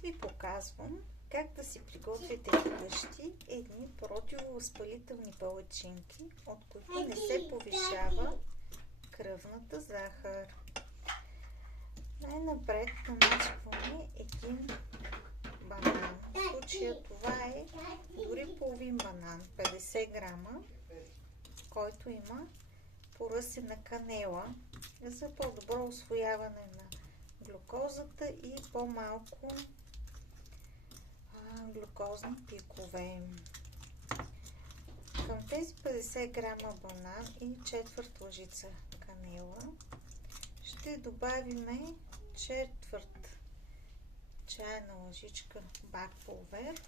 Днес ви показвам как да си приготвите вкъщи едни противовъзпалителни палачинки, от които не се повишава кръвната захар. Най-напред намачваме един банан. В случая това е дори половин банан, 50 грама, който има поръсена канела за по-добро усвояване на глюкозата и по-малко глюкозни пикове. Към тези 50 грама банан и четвърт лъжица канела ще добавим четвърт чайна лъжичка бак пулвер,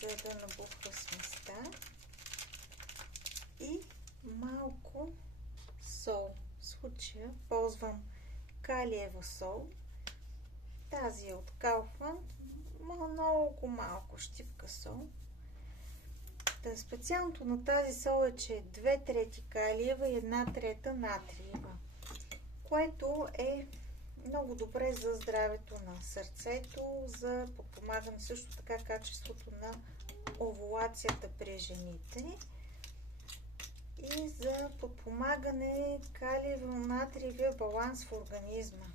за да набухва сместа, и малко сол. В случая ползвам калиева сол. Тази е от Kaufland, много малко щипка сол. Специалното на тази сол е, че 2/3 калиева и 1/3 натриева, което е много добре за здравето на сърцето, за подпомагане също така качеството на овулацията при жените и за подпомагане калиево-натриевия баланс в организма,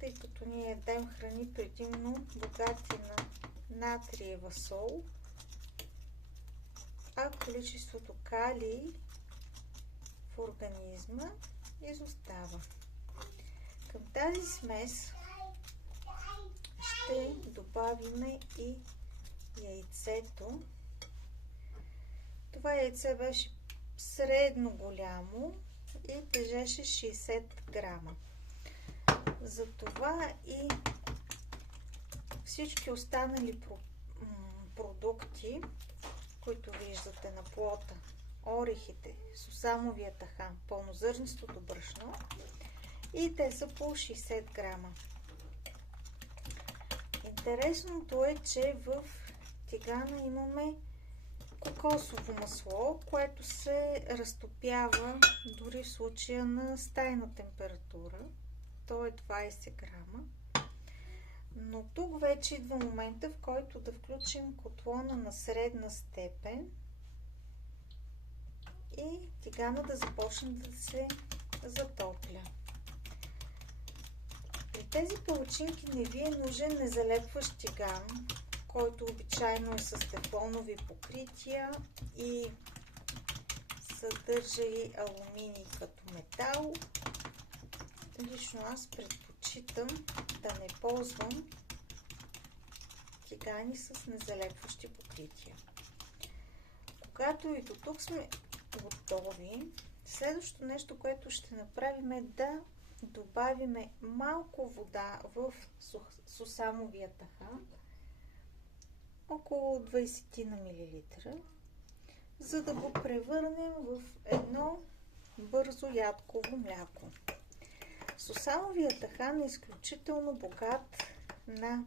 тъй като ние ядем храни предимно богати на натриева сол, а количеството калий в организма изостава. Към тази смес ще добавим и яйцето. Това яйце беше средно голямо и тежеше 60 грама. Затова и всички останали продукти, които виждате на плота, орехите, сусамовия тахан, пълнозърнистото брашно, и те са по 60 грама. Интересното е, че в тигана имаме кокосово масло, което се разтопява дори в случая на стайна температура. То е 20 грама. Но тук вече идва момента, в който да включим котлона на средна степен и тигана да започне да се затопля. При тези палачинки не ви е нужен незалепващ тиган, който обичайно е с тефлонови покрития и съдържа и алуминий като метал. Лично аз предпочитам да не ползвам тигани с незалепващи покрития. Когато и до тук сме готови, следващото нещо, което ще направим, е да добавим малко вода в сусамовия тахан, около 20 на милилитра, за да го превърнем в едно бързо ядково мляко. Сусамовия тахан е изключително богат на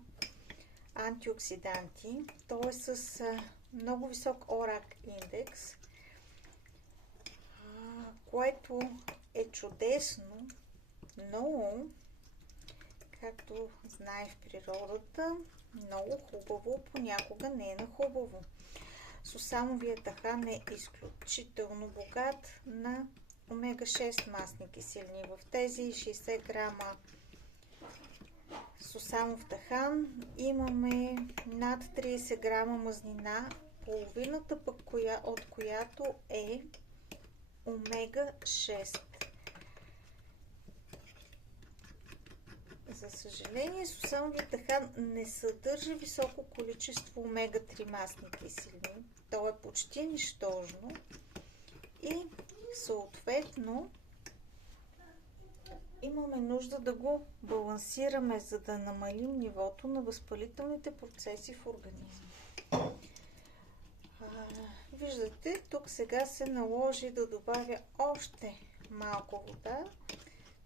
антиоксиданти. Той е с много висок ОРАК индекс, което е чудесно, но, както знае в природата, много хубаво понякога не е на хубаво. Сусамовия тахан е изключително богат на омега-6 масни киселини. В тези 60 грама сусамов тахан имаме над 30 грама мазнина, половината пък от която е омега-6. За съжаление, сусамовият тахан не съдържа високо количество омега-3 масни киселини. То е почти нищожно и съответно имаме нужда да го балансираме, за да намалим нивото на възпалителните процеси в организма. Виждате, тук сега се наложи да добавя още малко вода.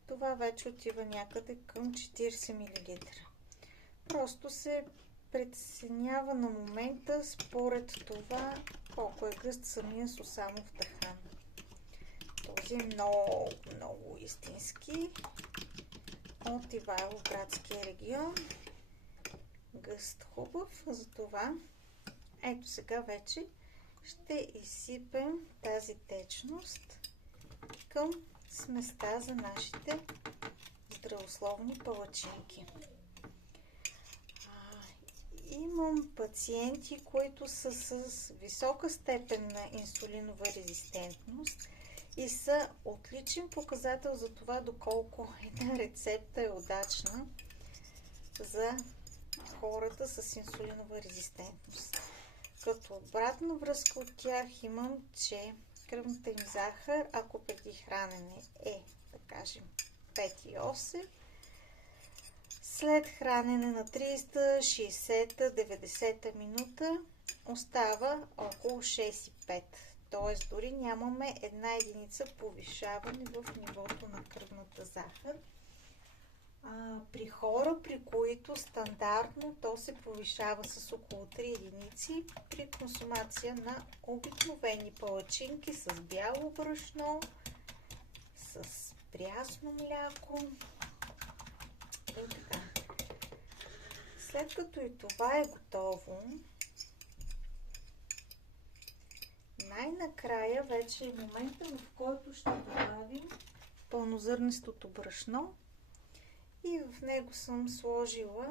Това вече отива някъде към 40 мл. Просто се преценява на момента според това колко е гъст самия сусамов тахан. Този много истински от Ивайловградския регион. Гъст, хубав. Затова ето сега вече ще изсипем тази течност към сместа за нашите здравословни палачинки. Имам пациенти, които са с висока степен на инсулинова резистентност и са отличен показател за това доколко една рецепта е удачна за хората с инсулинова резистентност. Като обратна връзка от тях имам, че кръвната им захар, ако преди хранене е, да кажем, 5,8, след хранене на 30, 60, 90 минута остава около 6,5. Т.е. дори нямаме една единица повишаване в нивото на кръвната захар. При хора, при които стандартно то се повишава с около 3 единици при консумация на обикновени палачинки с бяло брашно, с прясно мляко и така. След като и това е готово, най-накрая вече е момента, в който ще добавим пълнозърнестото брашно и в него съм сложила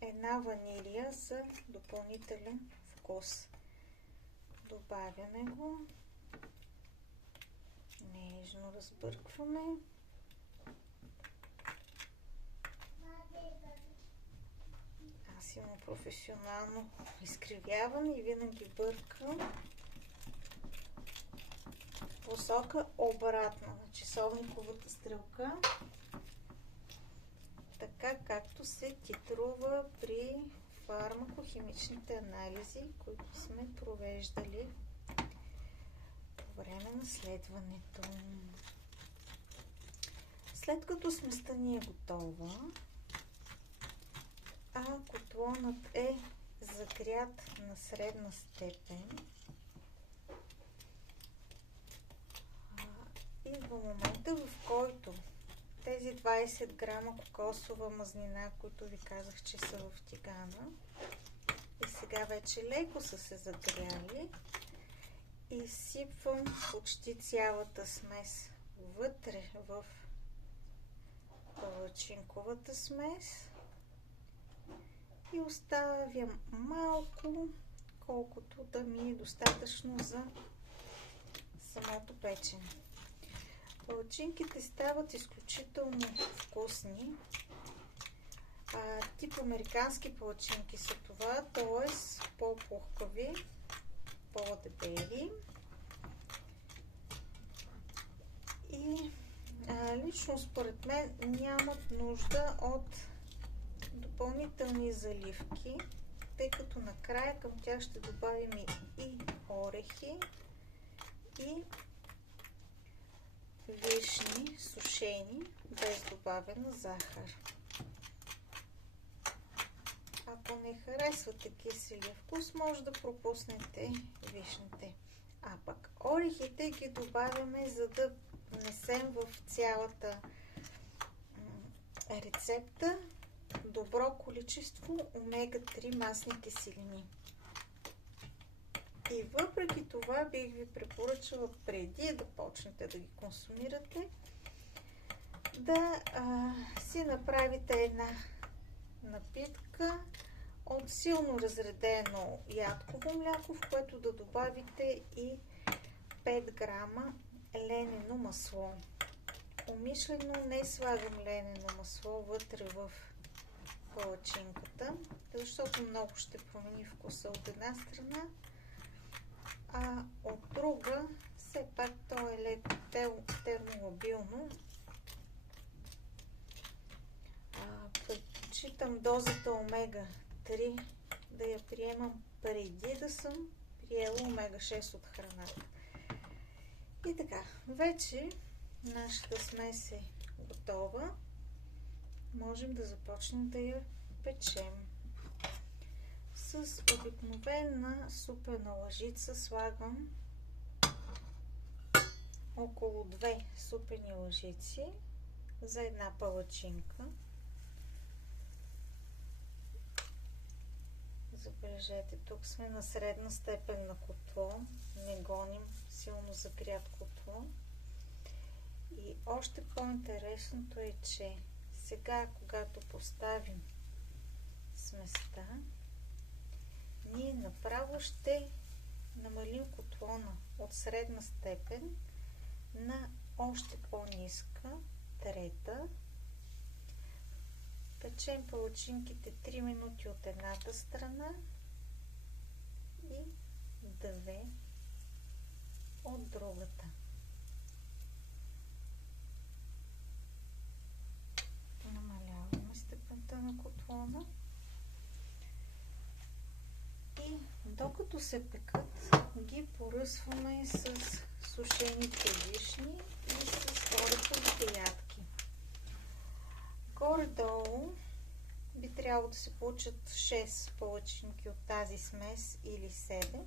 една ванилия за допълнителен вкус. Добавяме го, нежно разбъркваме. Аз имам професионално изкривяване и винаги бъркам посока обратна на часовниковата стрелка, така както се титрува при фармакохимичните анализи, които сме провеждали по време на следването. След като сместа ни е готова, а котлонът е загрят на средна степен, идва момента, в който тези 20 грама кокосова мазнина, които ви казах, че са в тигана, и сега вече леко са се загряли, изсипвам почти цялата смес вътре в палачинковата смес и оставям малко, колкото да ми е достатъчно за самото печене. Палачинките стават изключително вкусни. Тип американски палачинки са това, т.е. по-пухкави, по-дебели. И лично според мен нямат нужда от допълнителни заливки, тъй като накрая към тях ще добавим и орехи, и вишни, сушени, без добавена захар. Ако не харесвате киселия вкус, може да пропуснете вишните. А пък орехите ги добавяме, за да внесем в цялата рецепта добро количество омега-3 масни киселини. И въпреки това бих ви препоръчала, преди да почнете да ги консумирате, да си направите една напитка от силно разредено ядково мляко, в което да добавите и 5 грама ленено масло. Умишлено не слагам ленено масло вътре в палачинката, защото много ще промени вкуса от една страна, а от друга все пак то е леко термолабилно. Предпочитам дозата омега-3 да я приемам преди да съм приела омега-6 от храната. И така, вече нашата смес е готова. Можем да започнем да я печем. С обикновена супена лъжица слагам около 2 супени лъжици за една палачинка. Забележете, тук сме на средна степен на котло, не гоним силно загрят котло. И още по-интересното е, че сега, когато поставим сместа, ние направо ще намалим котлона от средна степен на още по-ниска, трета. Печем палачинките 3 минути от едната страна и 2 от другата. Намаляваме степента на котлона и докато се пекат, ги поръсваме с сушените вишни и с ореховите ядки. Горе-долу би трябвало да се получат 6 палачинки от тази смес или 7.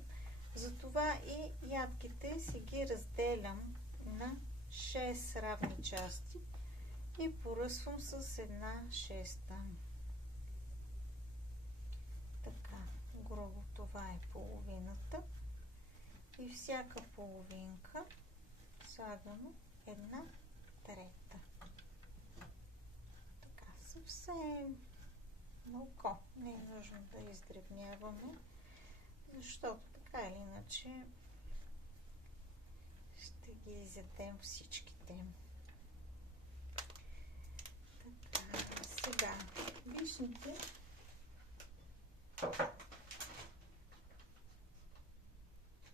Затова и ядките си ги разделям на 6 равни части и поръсвам с една шеста. Така, грубо това е половината и всяка половинка слагаме една трета. Така, съвсем на око. Не е нужно да издребняваме, защото така или иначе ще ги изядем всичките. Така, сега вишните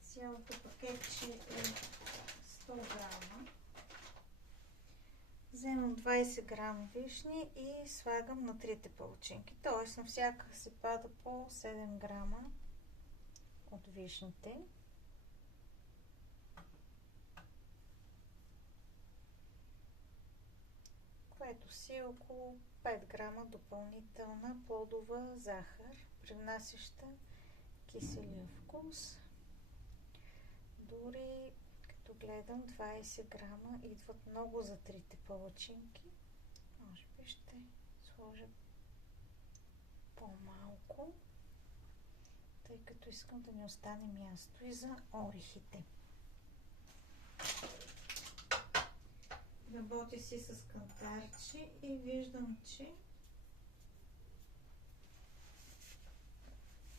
цялото пакетче е 100 грама. Вземам 20 грама вишни и слагам на трите палачинки. Т.е. на всяка се пада по 7 грама от вишните. Което си е около 5 грама допълнителна плодова захар, привнасяща киселия вкус. Дори като гледам 20 грама идват много за трите палачинки. Може би ще сложа по-малко, тъй като искам да ми остане място и за орехите. Работя си с кантарче и виждам, че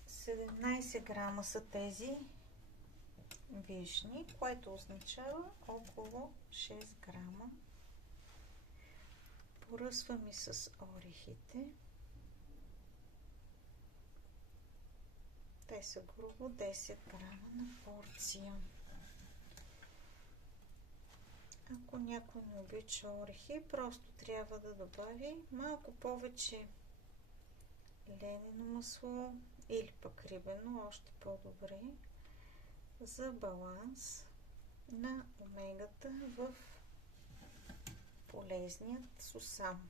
17 грама са тези вишни, което означава около 6 грама. Поръсвам и с орехите. Те са грубо 10 грама на порция. Ако някой не обича орехи, просто трябва да добави малко повече ленено масло или пък рибено, още по-добре, за баланс на омегата в полезният сусам.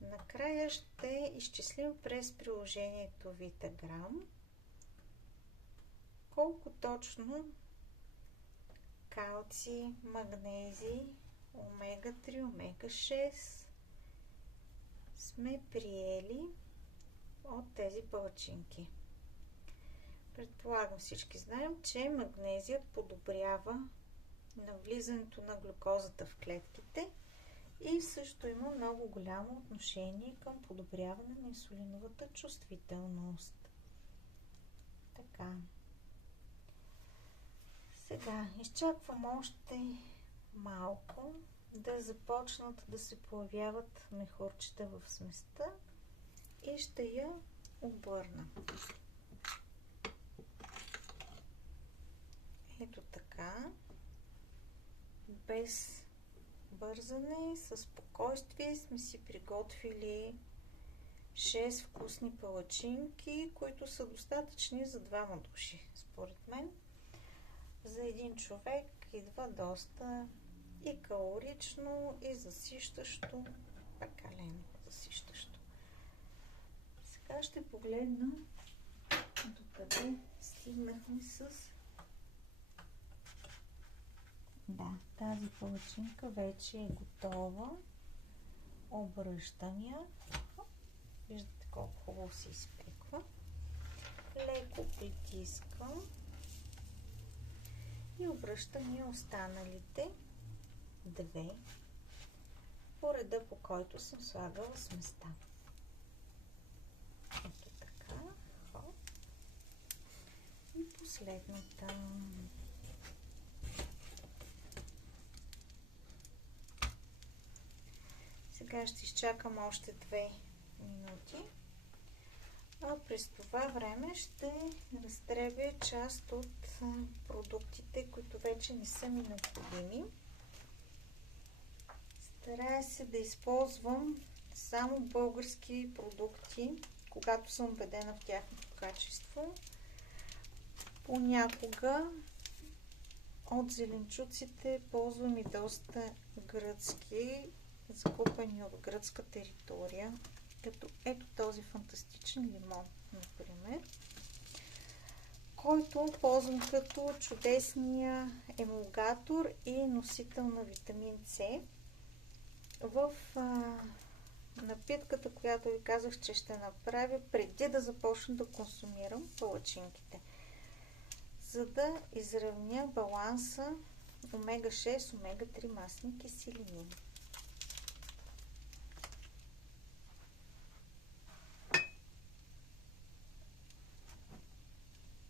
Накрая ще изчислим през приложението Vitagram колко точно калци, магнези, омега-3, омега-6 сме приели от тези палачинки. Предполагам, всички знаем, че магнезия подобрява навлизането на глюкозата в клетките и също има много голямо отношение към подобряване на инсулиновата чувствителност. Така. Сега изчаквам още малко да започнат да се появяват мехурчета в сместа и ще я обърна. Ето така, без бързане, със спокойствие сме си приготвили 6 вкусни палачинки, които са достатъчни за 2 души, според мен. За един човек идва доста и калорично, и засищащо, прекалено засищащо. Сега ще погледна докъде стигнахме с... Да, тази палачинка вече е готова. Обръщам я. Виждате колко хубаво се изпеква. леко притискам и обръщам и останалите две по реда, по който съм слагала сместа. Ето така. Хоп. И последната. Сега ще изчакам още 2 минути. А през това време ще разтребя част от продуктите, които вече не са ми необходими. Старая се да използвам само български продукти, когато съм убедена в тяхното качество. Понякога от зеленчуците ползвам и доста гръцки, закупени от гръцка територия, като ето този фантастичен лимон, например, който ползвам като чудесния емулгатор и носител на витамин С в напитката, която ви казах, че ще направя преди да започна да консумирам палачинките, за да изравня баланса омега-6, омега-3 масни киселини.